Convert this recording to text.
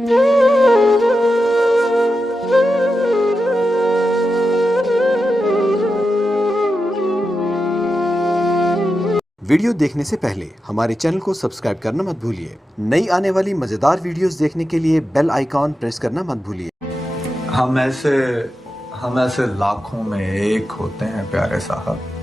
वीडियो देखने से पहले हमारे चैनल को सब्सक्राइब करना मत भूलिए। नई आने वाली मजेदार वीडियोस देखने के लिए बेल आइकॉन प्रेस करना मत भूलिए। हम ऐसे लाखों में एक होते हैं प्यारे साहब।